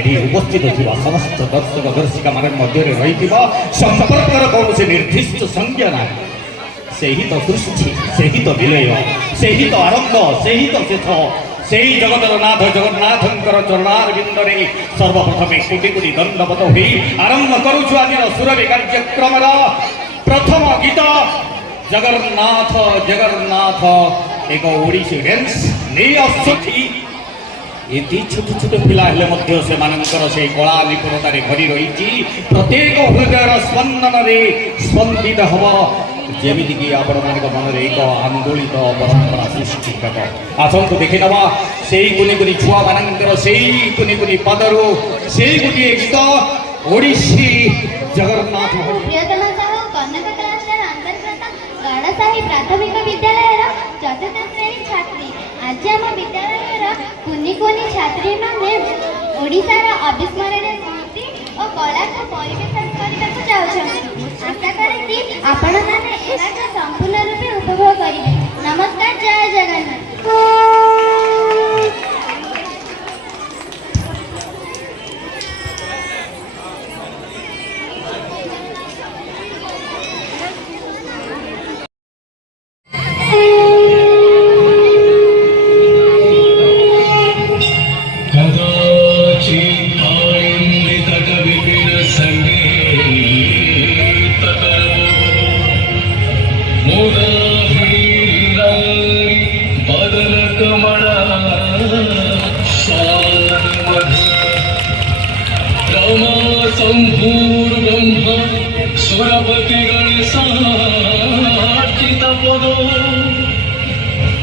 एठी उपस्थित थिबा समस्त दर्शक दर्शिका मान मध्य रही संपर्कर कौन से निर्दिष्ट संज्ञा ना से ही तो सृष्टि से ही तो विलय से ही तो आरंभ से ही तो शेष से ही जगतर नाथ जगन्नाथंकर चरणारविंदरे सर्वप्रथमे कोटि कोटि दंडवत हो आरंभ करुछु आज सुरभि कार्यक्रम प्रथम गीत जगन्नाथ जगन्नाथ एक ओडिसी डांस नहीं आसुछि एति छोट छोट पिला हेले से मानकर से कला निपुणतार भरी रही प्रत्येक हृदय स्पंदन स्पंदित हम जमीक आपण मन में एक आंदोलित परंपरा सृष्टि हे आसतु देखीना से कुनि कुनि छुआ मानकर से कुनि कुनि पदर से गोटे गीत ओडिसी जगन्नाथ प्राथमिक विद्यालय चतुर्थ श्रेणी छात्री आज आम विद्यालय कुनि कुनि छात्री माने ओडिशार अविस्मरणीय स्मृति और कला को परिवेशन करने को जाउछन आशा करें कि आपण माने एहाका संपूर्ण रूपे उपभोग करिवे। नमस्कार, जय जगन्नाथ। संभूर ब्रह्म सुरपति गणेशार्चित पदो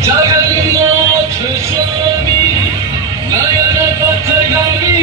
जगन्नाथ स्वामी नयन पथगामी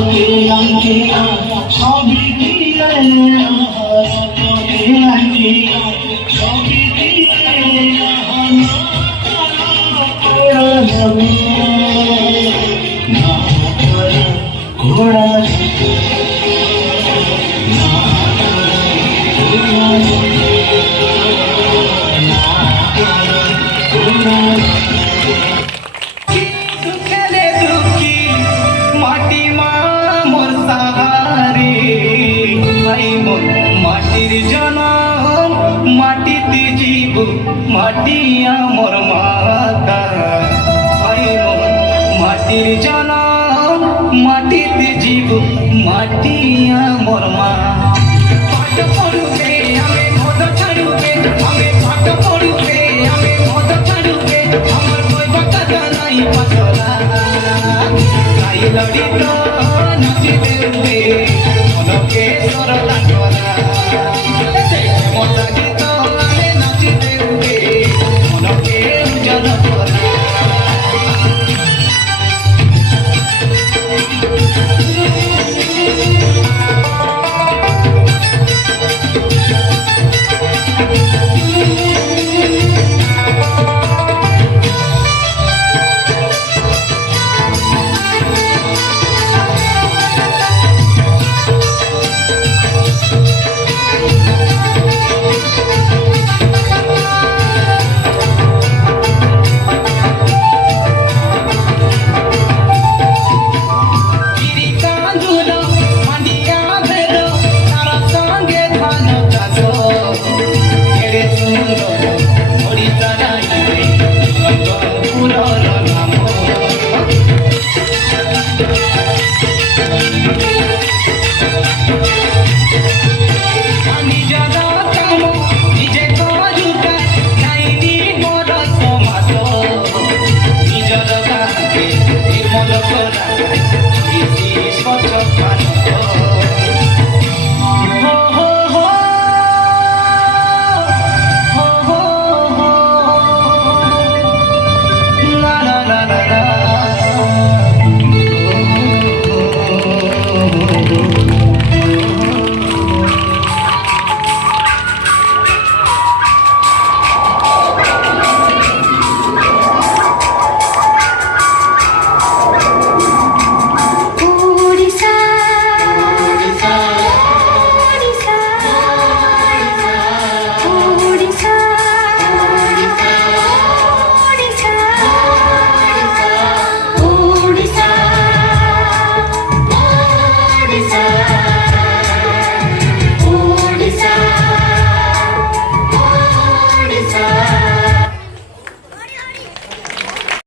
তোকে আঙ্কিয়া সবই দিয়ে তোকে আঙ্কিয়া সবই দিয়ে ঘোড়া দুঃখে দুঃখী মাটি মা মোর সাহারে ভাই মোর মাটির জনম মাটিতে জীব মাটি আমার মাতা ভাই মোর মাটির জনম মাটিতে জীব মাটি আমার মা পাঠ পড়ুবে আমি মদ ছাড়ুবে আমি পাঠ পড়ুবে আমি মদ ছাড়ুবে আমার কই বাকা নাই পাতলা তাই লড়ি তো